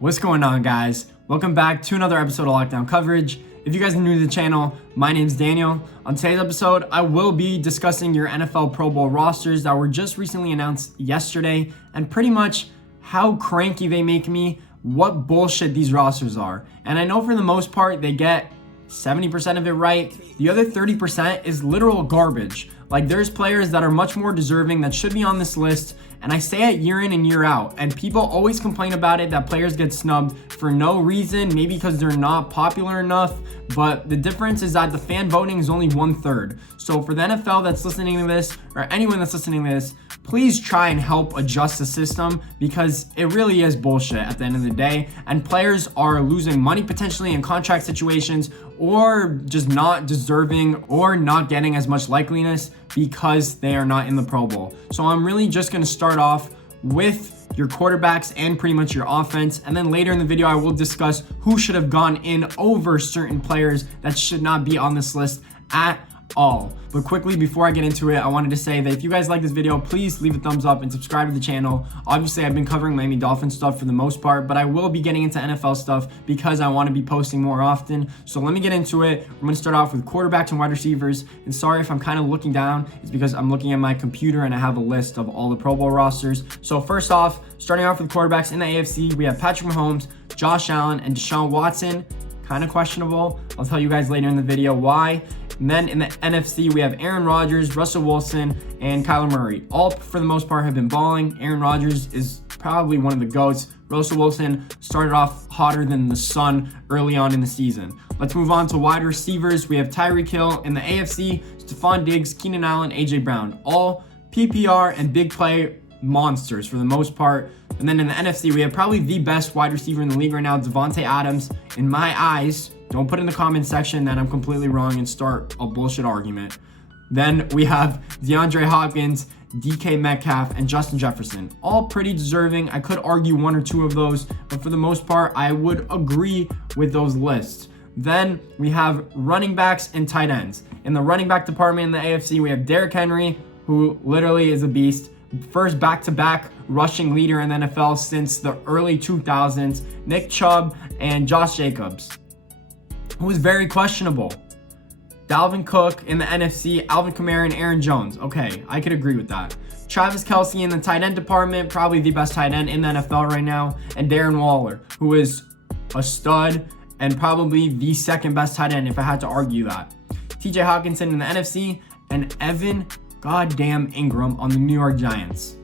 What's going on, guys? Welcome back to another episode of Lockdown Coverage. If you guys are new to the channel, my name's Daniel. On today's episode, I will be discussing your NFL Pro Bowl rosters that were just recently announced yesterday and pretty much how cranky they make me, what bullshit these rosters are. And I know for the most part, they get 70% of it right. The other 30% is literal garbage. Like, there's players that are much more deserving that should be on this list, and I say it year in and year out, and people always complain about it that players get snubbed for no reason, maybe because they're not popular enough, but the difference is that the fan voting is only 1/3. So for the NFL that's listening to this, or anyone that's listening to this, please try and help adjust the system, because it really is bullshit at the end of the day, and players are losing money potentially in contract situations, or just not deserving or not getting as much likeliness because they are not in the Pro Bowl. So I'm really just going to start off with your quarterbacks and pretty much your offense, and then later in the video I will discuss who should have gone in over certain players that should not be on this list at all. But quickly, before I get into it, I wanted to say that if you guys like this video, please leave a thumbs up and subscribe to the channel. Obviously, I've been covering Miami Dolphins stuff for the most part, but I will be getting into NFL stuff because I want to be posting more often. So let me get into it. I'm going to start off with quarterbacks and wide receivers. And sorry if I'm kind of looking down, it's because I'm looking at my computer and I have a list of all the Pro Bowl rosters. So first off, starting off with quarterbacks in the AFC, we have Patrick Mahomes, Josh Allen, and Deshaun Watson. Kind of questionable. I'll tell you guys later in the video why. And then in the NFC, we have Aaron Rodgers, Russell Wilson, and Kyler Murray. All, for the most part, have been balling. Aaron Rodgers is probably one of the GOATs. Russell Wilson started off hotter than the sun early on in the season. Let's move on to wide receivers. We have Tyreek Hill in the AFC, Stephon Diggs, Keenan Allen, AJ Brown. All PPR and big play monsters for the most part. And then in the NFC, we have probably the best wide receiver in the league right now, Devontae Adams. In my eyes, don't put in the comment section that I'm completely wrong and start a bullshit argument. Then we have DeAndre Hopkins, DK Metcalf, and Justin Jefferson. All pretty deserving. I could argue one or two of those, but for the most part, I would agree with those lists. Then we have running backs and tight ends. In the running back department in the AFC, we have Derrick Henry, who literally is a beast. First back-to-back rushing leader in the NFL since the early 2000s, Nick Chubb and Josh Jacobs, who was very questionable. Dalvin Cook in the NFC, Alvin Kamara, and Aaron Jones. Okay, I could agree with that. Travis Kelce in the tight end department, probably the best tight end in the NFL right now, and Darren Waller, who is a stud and probably the second best tight end if I had to argue that. TJ Hawkinson in the NFC, and Evan goddamn Ingram on the New York Giants.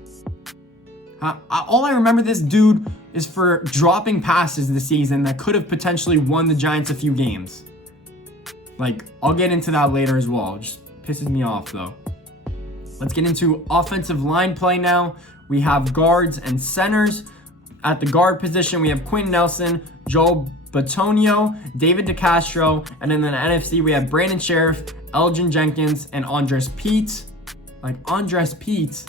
All I remember this dude is for dropping passes this season that could have potentially won the Giants a few games. Like, I'll get into that later as well. It just pisses me off though. Let's get into offensive line play now. We have guards and centers. At the guard position, we have Quentin Nelson, Joe Bitonio, David DeCastro, and in the NFC, we have Brandon Sheriff, Elgin Jenkins, and Andres Peet. Like, Andres Peet,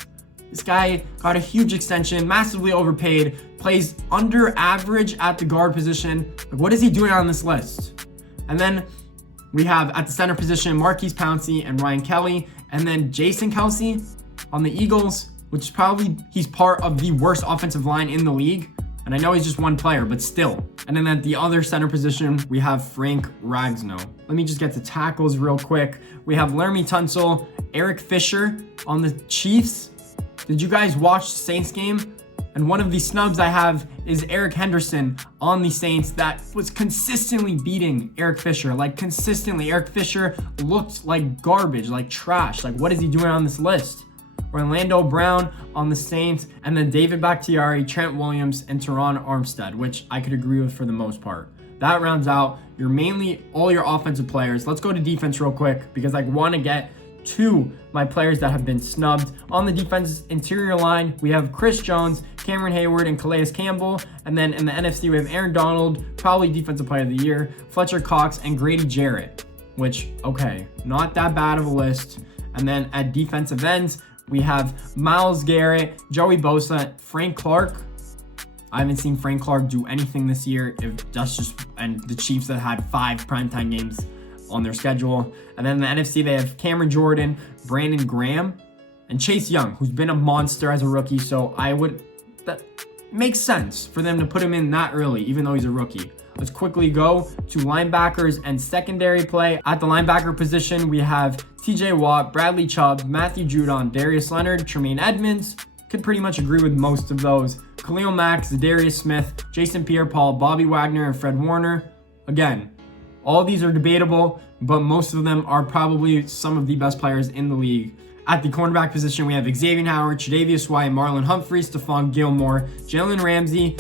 this guy got a huge extension, massively overpaid, plays under average at the guard position. Like, what is he doing on this list? And then we have at the center position, Marquise Pouncey and Ryan Kelly. And then Jason Kelce on the Eagles, which is probably, he's part of the worst offensive line in the league. And I know he's just one player, but still. And then at the other center position, we have Frank Ragnow. Let me just get to tackles real quick. We have Laramie Tunsil, Eric Fisher on the Chiefs. Did you guys watch the Saints game? And one of the snubs I have is Eric Henderson on the Saints that was consistently beating Eric Fisher. Like, consistently. Eric Fisher looked like garbage, like trash. Like, what is he doing on this list? Orlando Brown on the Saints, and then David Bakhtiari, Trent Williams, and Teron Armstead, which I could agree with for the most part. That rounds out your mainly all your offensive players. Let's go to defense real quick because I want to get to my players that have been snubbed. On the defense interior line, we have Chris Jones, Cameron Hayward, and Calais Campbell. And then in the NFC, we have Aaron Donald, probably Defensive Player of the Year, Fletcher Cox, and Grady Jarrett, which, okay, not that bad of a list. And then at defensive ends, we have Myles Garrett, Joey Bosa, Frank Clark. I haven't seen Frank Clark do anything this year. If that's just, and the Chiefs that had 5 primetime games on their schedule. And then in the NFC, they have Cameron Jordan, Brandon Graham, and Chase Young, who's been a monster as a rookie. So I would, it makes sense for them to put him in that early, even though he's a rookie. Let's quickly go to linebackers and secondary play. At the linebacker position, we have TJ Watt, Bradley Chubb, Matthew Judon, Darius Leonard, Tremaine Edmonds. Could pretty much agree with most of those. Khalil Mack, Darius Smith, Jason Pierre-Paul, Bobby Wagner, and Fred Warner. Again, all of these are debatable, but most of them are probably some of the best players in the league. At the cornerback position, we have Xavier Howard, Tre'Davious White, Marlon Humphrey, Stephon Gilmore, Jalen Ramsey,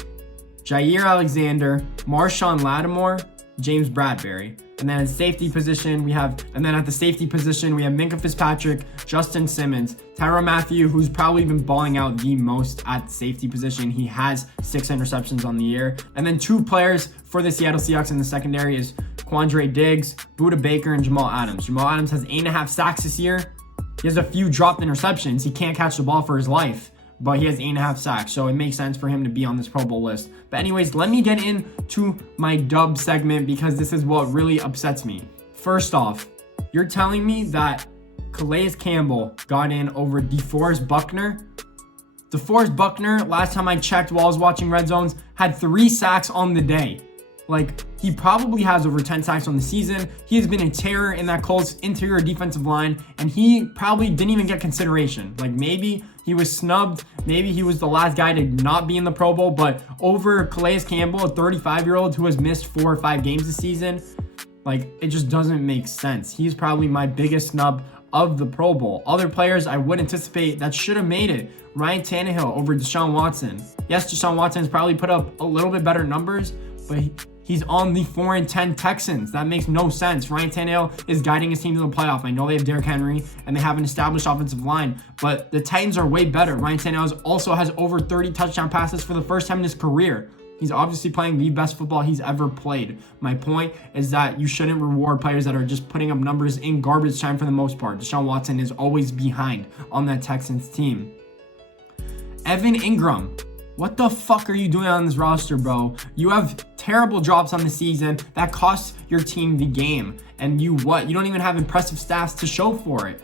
Jair Alexander, Marshawn Lattimore, James Bradbury. And then at the safety position, we have Minkah Fitzpatrick, Justin Simmons, Tyrann Mathieu, who's probably been balling out the most at the safety position. He has 6 interceptions on the year. And then 2 players for the Seattle Seahawks in the secondary is Quandre Diggs, Budda Baker, and Jamal Adams. Jamal Adams has 8.5 sacks this year. He has a few dropped interceptions. He can't catch the ball for his life, but he has 8.5 sacks, so it makes sense for him to be on this Pro Bowl list. But anyways, let me get into my dub segment because this is what really upsets me. First off, you're telling me that Calais Campbell got in over DeForest Buckner? DeForest Buckner, last time I checked while I was watching Red Zones, had 3 sacks on the day. Like, he probably has over 10 sacks on the season. He has been a terror in that Colts interior defensive line, and he probably didn't even get consideration. Like, maybe he was snubbed. Maybe he was the last guy to not be in the Pro Bowl, but over Calais Campbell, a 35-year-old who has missed 4 or 5 games this season, like, it just doesn't make sense. He's probably my biggest snub of the Pro Bowl. Other players I would anticipate that should have made it. Ryan Tannehill over Deshaun Watson. Yes, Deshaun Watson has probably put up a little bit better numbers, but he's on the 4-10 Texans. That makes no sense. Ryan Tannehill is guiding his team to the playoff. I know they have Derrick Henry and they have an established offensive line, but the Titans are way better. Ryan Tannehill also has over 30 touchdown passes for the first time in his career. He's obviously playing the best football he's ever played. My point is that you shouldn't reward players that are just putting up numbers in garbage time for the most part. Deshaun Watson is always behind on that Texans team. Evan Ingram. What the fuck are you doing on this roster, bro? You have terrible drops on the season that costs your team the game. And you don't even have impressive stats to show for it.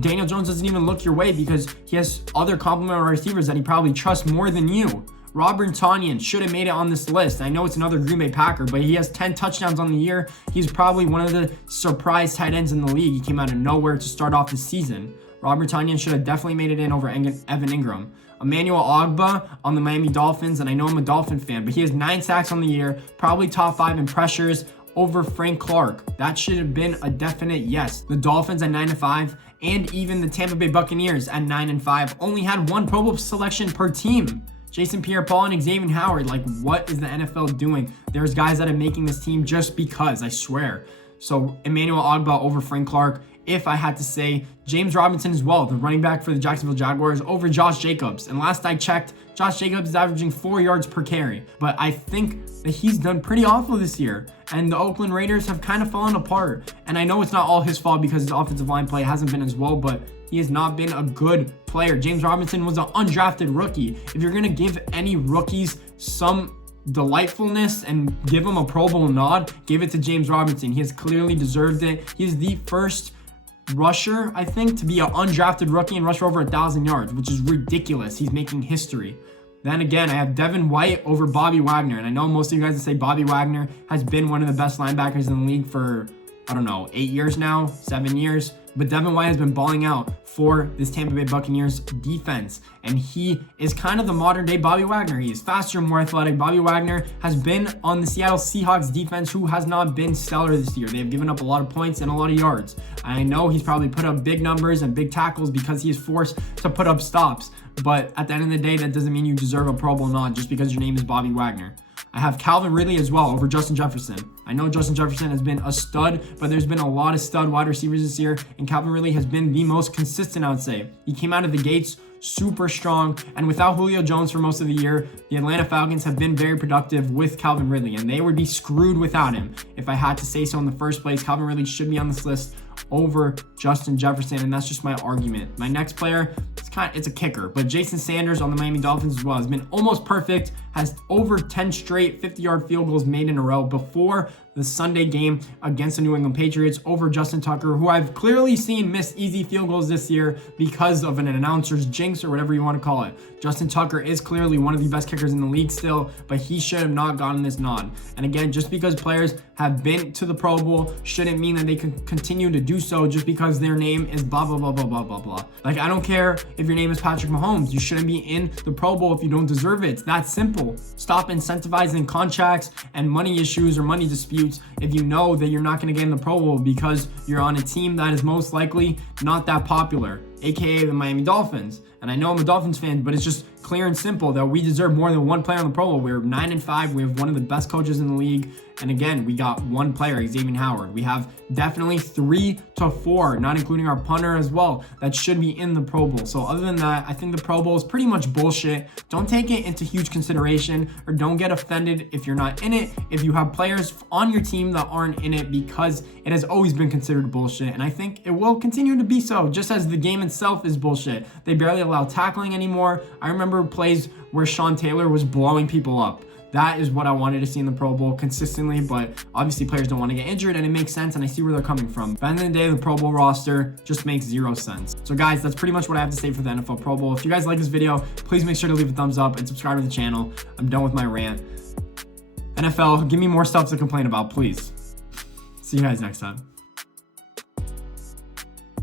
Daniel Jones doesn't even look your way because he has other complementary receivers that he probably trusts more than you. Robert Tonyan should have made it on this list. I know it's another Green Bay Packer, but he has 10 touchdowns on the year. He's probably one of the surprise tight ends in the league. He came out of nowhere to start off the season. Robert Tonyan should have definitely made it in over Evan Ingram. Emmanuel Ogbah on the Miami Dolphins, and I know I'm a Dolphin fan, but he has 9 sacks on the year, probably top 5 in pressures over Frank Clark. That should have been a definite yes. The Dolphins at 9-5, and even the Tampa Bay Buccaneers at 9-5 only had 1 Pro Bowl selection per team. Jason Pierre-Paul and Xavier Howard, like, what is the NFL doing? There's guys that are making this team just because, I swear. So Emmanuel Ogbah over Frank Clark. If I had to say, James Robinson as well, the running back for the Jacksonville Jaguars, over Josh Jacobs. And last I checked, Josh Jacobs is averaging 4 yards per carry. But I think that he's done pretty awful this year. And the Oakland Raiders have kind of fallen apart. And I know it's not all his fault because his offensive line play hasn't been as well, but he has not been a good player. James Robinson was an undrafted rookie. If you're going to give any rookies some delightfulness and give him a Pro Bowl nod, give it to James Robinson. He has clearly deserved it. He is the first rusher, I think, to be an undrafted rookie and rush for over 1,000 yards, which is ridiculous. He's making history. Then again, I have Devin White over Bobby Wagner. And I know most of you guys will say Bobby Wagner has been one of the best linebackers in the league for, I don't know, 8 years now, 7 years. But Devin White has been balling out for this Tampa Bay Buccaneers defense. And he is kind of the modern day Bobby Wagner. He is faster, more athletic. Bobby Wagner has been on the Seattle Seahawks defense, who has not been stellar this year. They have given up a lot of points and a lot of yards. I know he's probably put up big numbers and big tackles because he is forced to put up stops. But at the end of the day, that doesn't mean you deserve a Pro Bowl nod just because your name is Bobby Wagner. I have Calvin Ridley as well over Justin Jefferson. I know Justin Jefferson has been a stud, but there's been a lot of stud wide receivers this year, and Calvin Ridley has been the most consistent, I would say. He came out of the gates super strong, and without Julio Jones for most of the year, the Atlanta Falcons have been very productive with Calvin Ridley, and they would be screwed without him. If I had to say so in the first place, Calvin Ridley should be on this list over Justin Jefferson, and that's just my argument. My next player, it's a kicker, but Jason Sanders on the Miami Dolphins as well has been almost perfect, has over 10 straight 50-yard field goals made in a row before the Sunday game against the New England Patriots over Justin Tucker, who I've clearly seen miss easy field goals this year because of an announcer's jinx or whatever you want to call it. Justin Tucker is clearly one of the best kickers in the league still, but he should have not gotten this nod. And again, just because players have been to the Pro Bowl shouldn't mean that they can continue to do so just because their name is blah, blah, blah, blah, blah, blah, blah. Like, I don't care if your name is Patrick Mahomes. You shouldn't be in the Pro Bowl if you don't deserve it. It's that simple. Stop incentivizing contracts and money issues or money disputes if you know that you're not going to get in the Pro Bowl because you're on a team that is most likely not that popular, aka the Miami Dolphins. And I know I'm a Dolphins fan, but it's just clear and simple that we deserve more than one player on the Pro Bowl. We're 9-5. We have one of the best coaches in the league. And again, we got one player, Xavier Howard. We have definitely 3 to 4, not including our punter as well, that should be in the Pro Bowl. So other than that, I think the Pro Bowl is pretty much bullshit. Don't take it into huge consideration, or don't get offended if you're not in it, if you have players on your team that aren't in it, because it has always been considered bullshit. And I think it will continue to be so, just as the game itself is bullshit. They barely allow tackling anymore. I remember plays where Sean Taylor was blowing people up. That is what I wanted to see in the Pro Bowl consistently, but obviously players don't want to get injured, and it makes sense, and I see where they're coming from. But at the end of the day, the Pro Bowl roster just makes 0 sense. So guys, that's pretty much what I have to say for the NFL Pro Bowl. If you guys like this video, please make sure to leave a thumbs up and subscribe to the channel. I'm done with my rant. NFL, give me more stuff to complain about, please. See you guys next time.